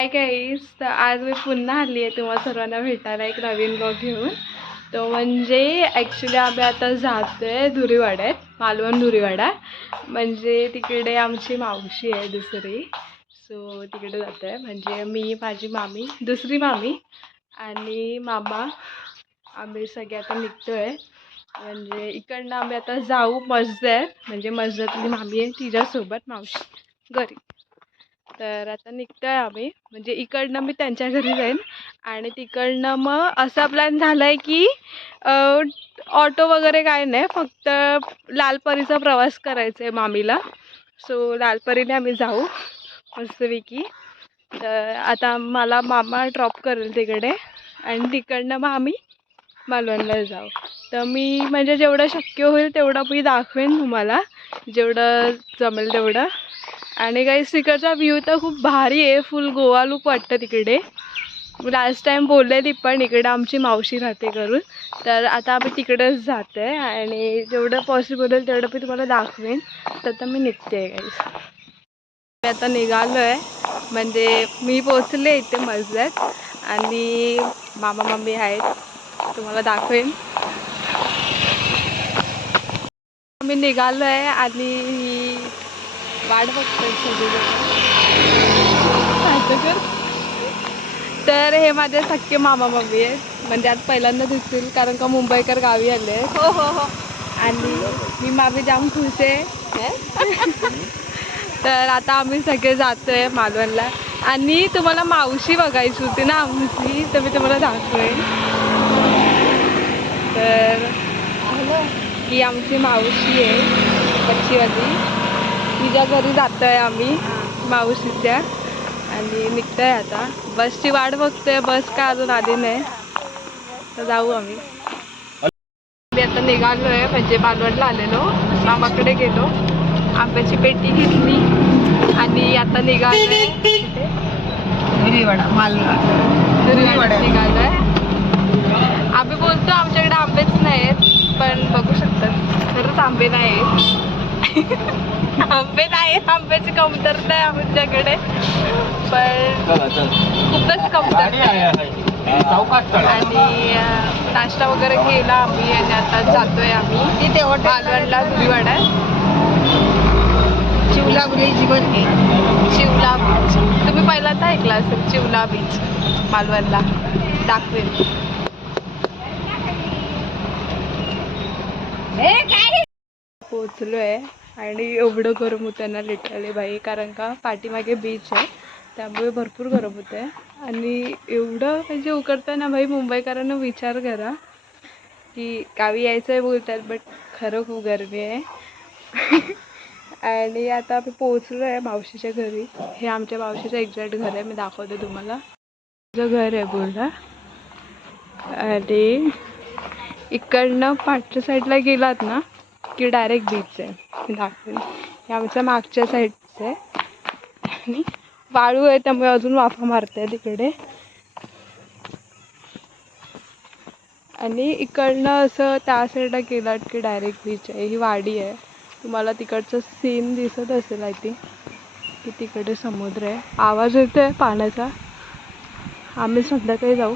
Hi guys, तर आज मी पुन्हा आली आहे तुम्हा सर्वांना भेटायला एक नवीन ब्लॉग घेऊन. तो म्हणजे ॲक्च्युली आम्ही आता जातो आहे धुरीवाड्यात, मालवण धुरीवाडा. म्हणजे तिकडे आमची मावशी आहे दुसरी, सो तिकडे जातो आहे. म्हणजे मी, माझी मामी, दुसरी मामी आणि मामा, आम्ही सगळे आता निघतो आहे. म्हणजे इकडनं आम्ही आता जाऊ मस्जिद, म्हणजे मस्जिदली मामी आहे तिच्यासोबत मावशी घरी. तर आता निघतोय आम्ही. म्हणजे इकडनं मी त्यांच्या घरी जाईन आणि तिकडनं मग असा प्लॅन झाला आहे की ऑटो वगैरे काय नाही, फक्त लालपरीचा प्रवास करायचा आहे मामीला. सो लालपरीने आम्ही जाऊ मस्तपैकी. तर आता मला मामा ड्रॉप करेल तिकडे आणि तिकडनं मग आम्ही मालवणला जाऊ. तर मी म्हणजे जेवढं शक्य होईल तेवढं मी दाखवेन तुम्हाला, जेवढं जमेल तेवढं. आणि काही तिकडचा व्ह्यू तर खूप भारी आहे, फुल गोवा लुक वाटतं तिकडे. लास्ट टाईम बोललेली पण इकडे आमची मावशी राहते करून. तर आता आम्ही तिकडेच जातो आहे आणि जेवढं पॉसिबल होईल तेवढं मी तुम्हाला दाखवेन. तर आता मी निघते आहे गाईस. मी आता निघालो आहे, म्हणजे मी पोचले इथे मस्जिद आणि मामा मम्मी आहेत, तुम्हाला दाखवेन. आम्ही निघालो आहे आणि वाट बघतोय तर हे माझे सख्खे मामा मम्मी आहेत. म्हणजे आज पहिल्यांदा दिसतील कारण का मुंबईकर गावी आले. हो हो हो. आणि मी मामी जाम खुश आहे. तर आता आम्ही सगळे जातोय मालवणला आणि तुम्हाला मावशी बघायची होती ना आमची, तर मी तुम्हाला दाखवेन. तर ही आमची मावशी आहे कच्चीवाली, तिच्या घरी जातोय आम्ही मावशीच्या. आणि निघतोय आता, बसची वाट बघतोय, बस का अजून आली नाही, तर जाऊ आम्ही. मी आता निघालो आहे, म्हणजे मालवणला आलेलो, मामाकडे गेलो, आंब्याची पेटी घेतली आणि आता निघालोय धुरीवाडा, मालवण धुरीवाडा निघालोय. आम्ही बोलतो आमच्याकडे आंबेच नाहीत, पण बघू शकतात खरंच आंबे नाही आहेत. आंबे नाही, आंब्याची कमतरता आहे आमच्याकडे, पण खूपच कमतरता आहे. आणि नाश्ता वगैरे केला आम्ही आणि आता जातोय आम्ही तिथे मालवणला धुरीवाडा. चिवला चिवला बीच तुम्ही पहिल्यांदा ऐकला असेल, चिवला बीच मालवणला, दाखवेल. पोचलो आहे आणि एवढं गरम होतं ना लिटरली बाई, कारण का पाठीमागे बीच आहे त्यामुळे भरपूर गरम होतं आहे. आणि एवढं म्हणजे उकडतं ना बाई, मुंबईकरांना विचार करा की गावी यायचं आहे बोलतात, बट खरं खूप गरमी आहे. आणि आता आम्ही पोचलो आहे मावशीच्या घरी. हे आमच्या मावशीचं एक्झॅक्ट घर आहे, मी दाखवते तुम्हाला. तुझं घर आहे बोलला. आणि इकडनं पाठच्या साईडला गेलात ना की डायरेक्ट बीच आहे, मी दाखवेन. हे आमच्या मागच्या साईडचं आहे आणि वाळू आहे त्यामुळे अजून वाफा मारते आहे तिकडे. आणि इकडनं असं त्या साईडला गेलात की डायरेक्ट बीच आहे. ही वाडी आहे, तुम्हाला तिकडचं सीन दिसत असेल आय थिंक, की तिकडे समुद्र आहे. आवाज येतो आहे पाण्याचा. आम्ही संध्याकाळी जाऊ.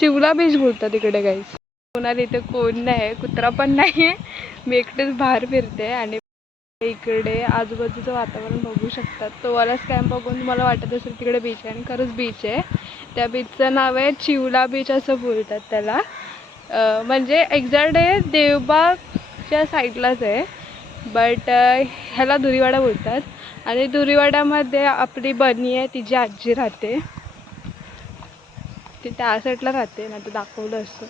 चिवला बीच बोलतात तिकडे गाईस. कोणाला इथे कोण नाही, कुत्रा पण नाही आहे, मी एकटेच बाहेर फिरते. आणि इकडे आजूबाजूचं वातावरण बघू शकतात. तो वाला स्कॅम बघून तुम्हाला वाटत असेल तिकडे बीच आहे, आणि खरंच बीच आहे. त्या बीचचं नाव आहे चिवला बीच असं बोलतात त्याला. म्हणजे एक्झॅक्ट आहे देवबागच्या साईडलाच आहे, बट ह्याला धुरीवाडा बोलतात. आणि धुरीवाड्यामध्ये आपली बनी आहे, तिची आजी राहते, ती त्या साईडला राहते ना, तर दाखवलं असतं.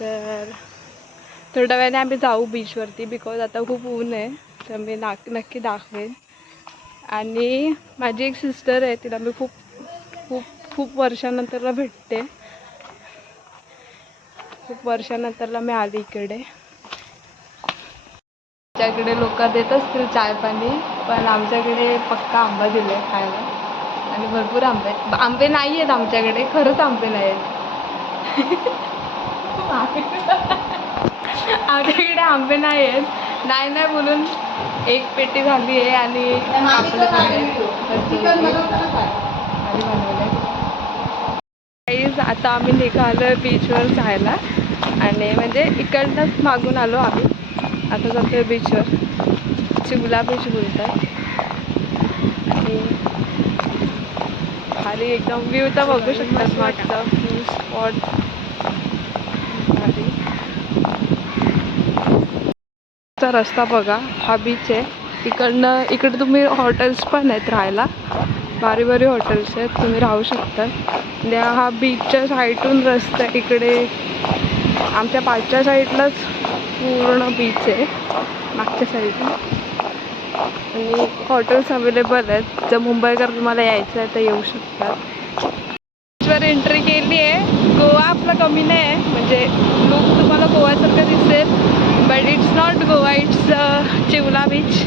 तर थोड्या वेळाने आम्ही जाऊ बीचवरती, बिकॉज आता खूप ऊन आहे, तर मी नक्की दाखवेन. आणि माझी एक सिस्टर आहे, तिला मी खूप खूप खूप वर्षानंतरला भेटते. खूप वर्षानंतरला मी आली इकडे. आमच्याकडे लोक देत असतील चाय पाणी, पण आमच्याकडे पक्का आंबा दिला आहे खायला. आणि भरपूर आंबे नाही आहेत आमच्याकडे, खरंच आंबे नाही आहेत. आमच्याकडे आंबे नाही आहेत, नाही बोलून एक पेटी झाली आहे आणि आपलं आता आम्ही निघालो आहे बीचवर जायला आणि म्हणजे इकडनंच मागून आलो आम्ही. आता जातो आहे बीचवर, चिवला बीच बोलतात. आणि खाली एकदम व्ह्यू तर बघू शकतात मागचा व्ह्यू स्पॉट भारी. रस्ता बघा, हा बीच आहे. इकडे तुम्ही हॉटेल्स पण आहेत राहायला, भारी भारी हॉटेल्स आहेत, तुम्ही राहू शकता. हा बीचच्या साईडून रस्ता इकडे आमच्या पाठच्या साईडलाच पूर्ण बीच आहे, मागच्या साईडला. आणि हॉटेल्स अवेलेबल आहेत, जर मुंबईकर तुम्हाला यायचं आहे तर येऊ शकतात. बीचवर एंट्री केली आहे. गोवा आपला कमी नाही आहे, म्हणजे लुक तुम्हाला गोव्यासारखं दिसेल, but it's not Goa, it's Chivla beach.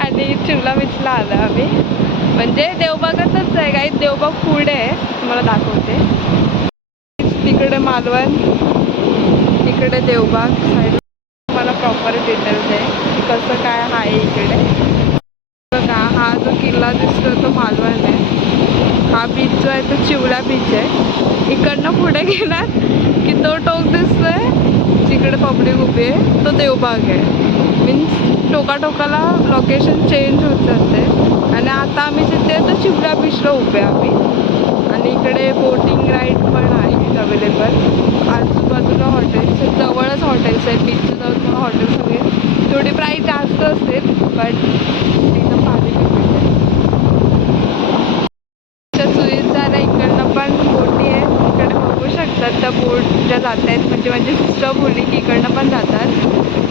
आणि चिवला बीचला आलो आम्ही, म्हणजे देवबागातच आहे काही, देवबाग पुढे आहे, तुम्हाला दाखवते. तिकडे मालवण, इकडे देवबाग साईड. मला प्रॉपर डिटेल्स आहे कसं काय आहे इकडे. बघा हा जो किल्ला दिसतो तो मालवण आहे, हा बीच जो आहे तो चिवला बीच आहे. इकडनं पुढे गेलात की तो टोक दिसतोय जिकडे पब्लिक उभी आहे तो देवबाग आहे. मीन्स टोकाटोकाला लोकेशन चेंज होत जाते. आणि आता आम्ही जिथे तो चिवला बीचला उभे आम्ही. आणि इकडे बोटिंग राईड पण आहे अवेलेबल. आजूबाजूला हॉटेल्स आहेत, जवळच हॉटेल्स आहेत, बीचच्या जवळ तुम्हाला हॉटेल्स मिळेल. थोडी प्राईस जास्त असेल बट एकदम भारी भेटेल. सुईत झालं इकडनं पण बोटी आहे, इकडे बघू शकतात त्या बोट ज्या जात आहेत. म्हणजे सिस्टर बोलली की इकडनं पण जातात,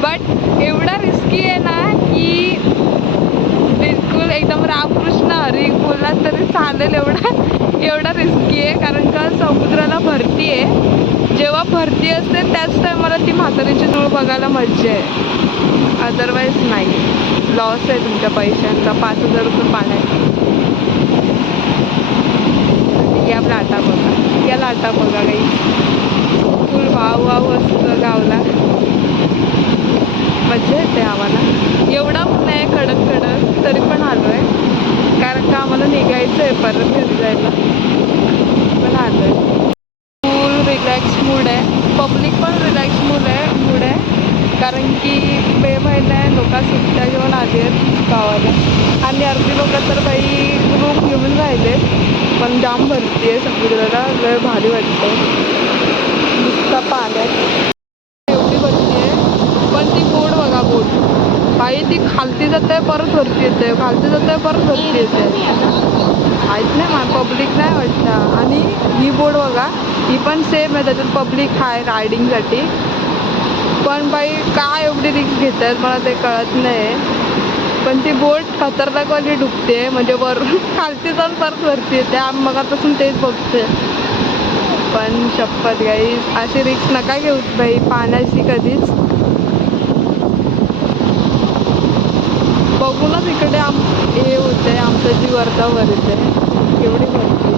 बट एवढा रिस्की आहे ना की बिलकुल एकदम रामकृष्ण हरी बोलला तरी चालेल, एवढा रिस्की आहे. कारण का समुद्राला भरती आहे, जेव्हा भरती असते त्याच टायमाला ती म्हातारीची जुळ बघायला मज्जा आहे, अदरवाईज नाही. लॉस आहे तुमच्या पैशांचा, 5,000 रुपये पाण्याचा. या लाटा बघा, या लाटा बघा काही फुल वाव वाव असतं गावला, मज्जा येते आम्हाला. एवढा ऊन आहे कडक कडक तरी पण आलो आहे, कारण का आम्हाला निघायचं आहे परत घरी जायला, पण आलो आहे. फुल रिलॅक्स मूड आहे, पब्लिक पण रिलॅक्स मूड आहे. कारण की मे महिना आहे, लोक सुट्ट्या घेऊन आली आहेत गावाला. आणि अर्धी लोक तर बाई रूम घेऊन राहिले, पण जाम भरती आहे समुद्राला, लय भारी वाटतं. नुसता पाण्यात एवढी भरती आहे. पण ती बोट बघा, बोट बाई ती खालती जाते परत वरती येते, खालती जाते परत वरती येते. काहीच नाही मला पब्लिक नाही वाटतं. आणि ही बोट बघा, ही पण सेम आहे, त्याच्यात पब्लिक आहे रायडिंगसाठी. पण बाई काय एवढी रिस्क घेत आहेत मला ते कळत नाही. पण ती बोट खतरनाकवाली डुबते, म्हणजे वरून खालती जाऊन परत वरती येते. मगापासून तेच बघते. पण शपथ गाईस, अशी रिस्क नका घेऊ बाई पाण्याची कधीच. बघूनच इकडे हे होते, आमचं जी वर्धावर येते एवढी भरती.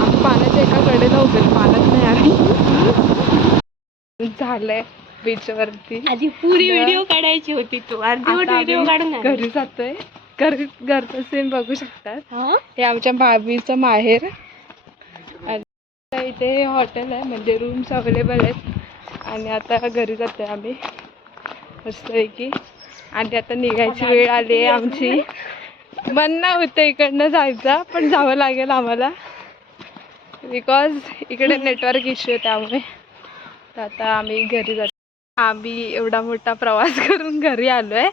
आम्ही पाण्याच्या एका कडेला उभे, पाण्यात नाही आम्ही. झालंय बीचवरती, आधी पुरी व्हिडिओ काढायची होती, तू अर्धवट व्हिडिओ काढून घरी जातोय. घरचं सीन बघू शकतात. हे आमच्या भाभीचं माहेर. इथे हॉटेल आहे, म्हणजे रूम्स अवेलेबल आहेत. आणि आता घरी जातोय आम्ही मस्तपैकी. आणि आता निघायची वेळ आली आहे आमची. मन नाही होतं इकडनं जायचं, पण जावं लागेल आम्हाला, बिकॉज इकडे नेटवर्क इश्यू आहे त्यामुळे. तर आता आम्ही घरी जातो. आम्ही एवढा मोठा प्रवास करून घरी आलो आहे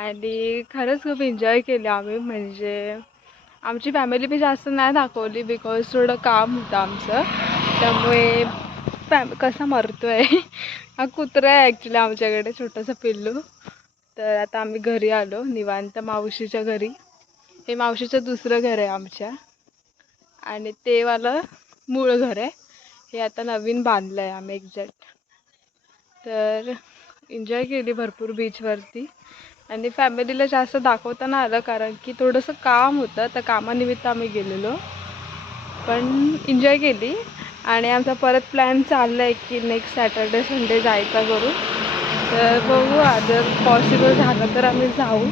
आणि खरंच खूप एन्जॉय केलं आम्ही. म्हणजे आमची फॅमिली बी जास्त नाही दाखवली, बिकॉज थोडं काम होतं आमचं, त्यामुळे कसा मरतो आहे. हा कुत्रा आहे ॲक्च्युली आमच्याकडे, छोटंसं पिल्लू. तर आता आम्ही घरी आलो निवांत मावशीच्या घरी. हे मावशीचं दुसरं घर आहे आमच्या, आणि ते वालं मूळ घर आहे. हे आता नवीन बांधलं आहे आम्ही एक्झॅक्ट. तर एन्जॉय केली भरपूर बीचवरती. आणि फॅमिलीला जास्त दाखवता नाही आलं, कारण की थोडंसं काम होतं, तर कामानिमित्त आम्ही गेलेलो. पण एन्जॉय केली. आणि आमचा परत प्लॅन चालला आहे की नेक्स्ट सॅटर्डे संडे जायचा करू. तर बघू, जर पॉसिबल झालं तर आम्ही जाऊ.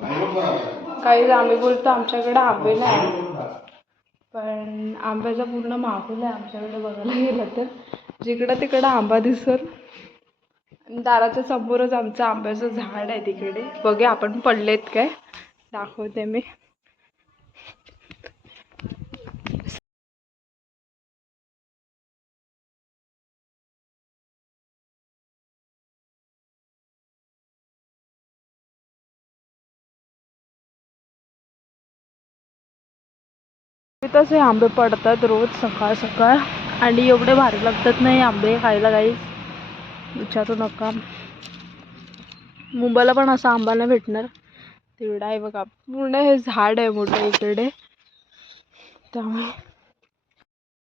काही आम्ही बोलतो आमच्याकडे आंबे नाही, पण आंब्याचा पूर्ण माहोल आहे आमच्याकडे बघायला गेलं तर. जिकडं तिकडं आंबा दिसत. दाराच्या समोरच आमचं आंब्याचं झाड आहे तिकडे. बघूया आपण पडलेत काय, दाखवते मी. तसे आंबे पडतात रोज सकाळ सकाळ आणि एवढे भारी लागतात नाही आंबे खायला, काही विचारू नका. मुंबईला पण असा आंबा नाही भेटणार. तेवढा आहे बघा, पूर्ण हे झाड आहे मोठं इकडे, त्यामुळे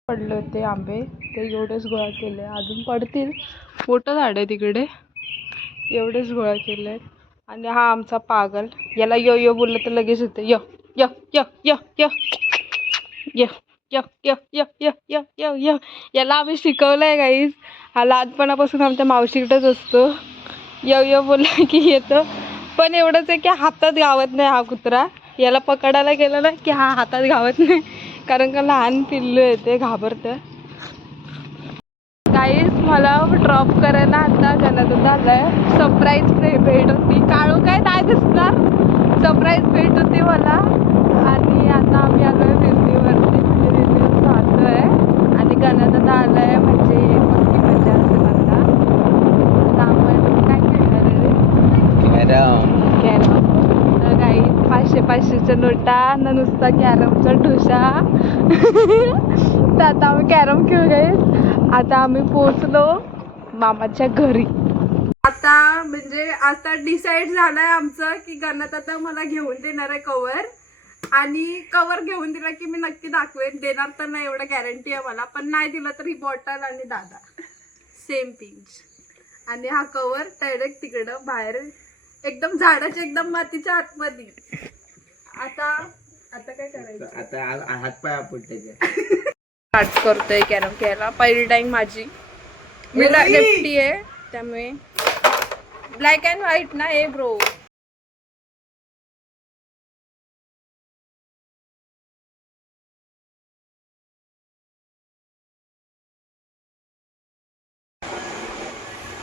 पडले होते आंबे ते एवढेच गोळा केले. अजून पडतील, मोठं झाड आहे तिकडे, एवढेच गोळा केले. आणि हा आमचा पागल, याला यो यो बोललं तर लगेच येते. य य य य य य य य य य य य य. याला आम्ही शिकवलंय गाईस, हा लहानपणापासून आमच्या मावशीकडेच असतो. य य बोलला की येतो, पण एवढंच आहे की हातात गावत नाही हा कुत्रा. याला पकडायला गेलं ना की हा हातात गावत नाही, कारण का लहान पिल्लू येते, घाबरतं. गाईस मला ड्रॉप करायला आता गणपती आलाय. सरप्राईज भेट होती, काळू काय नाही दिसणार, सरप्राईज भेट होती मला. आणि आता आम्ही आलोय वेल्लीवरती, म्हणजे वेल्लीवर जातोय आणि गणपती आलाय म्हणजे पक्की मजा असेल. आता आपण काय खेळणार आहे? कॅरम. तर काही 500-500च्या नोटा न नुसता कॅरमचा ठुसा. तर आता आम्ही कॅरम खेळू गाईस. आता आम्ही पोचलो मामाच्या घरी. आता म्हणजे आता डिसाईड झालंय आमचं की गणत आता मला घेऊन देणार आहे कवर, आणि कवर घेऊन दिला की मी नक्की दाखवेन. देणार तर नाही एवढं गॅरंटी आहे मला, पण नाही दिलं तर ही बॉटल आणि दादा सेम पिंच. आणि हा कवर डायरेक्ट तिकडं बाहेर एकदम झाडाच्या एकदम मातीच्या आतमध्ये. आता आता काय करायचं, आता हातपाय आपण स्टार्ट करतोय कॅरम खेळायला. पहिली टाइम माझी, मी लेफ्टी आहे त्यामुळे. ब्लॅक अँड व्हाईट ना हे ब्रो.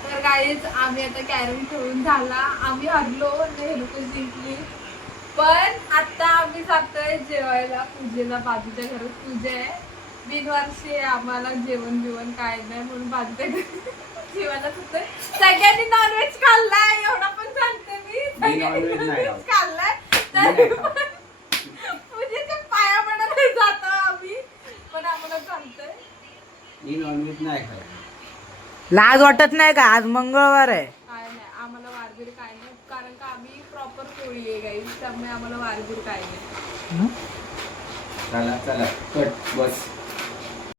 तर गाईज आम्ही आता कॅरम खेळून झाला, आम्ही हरलो आणि हे लोक जिंकली. पण आता आम्ही जातोय जेवायला पूजेला. बाजूच्या घरात पूजा आहे, बिनवारशी आम्हाला जेवण बिवण काय नाही म्हणून बाजूच्या घरी जेवायला जातोय. सगळ्यांनी नॉनव्हेज खाल्लाय एवढा पण सांगते मी, सगळ्यांनी नॉनव्हेज खाल्लाय. तर पूजेच्या पाया पडायला जातो आम्ही, पण आम्हाला चालतंय. मी नॉनव्हेज नाही खात. लाज वाटत नाही का? आज मंगळवार आहे. काय नाही आम्हाला वारबीर काय नाही, कारण का आम्ही प्रॉपर कोळी आहे गाईस, त्यामुळे आम्हाला वारबीर काय नाही. चला चला कट बस.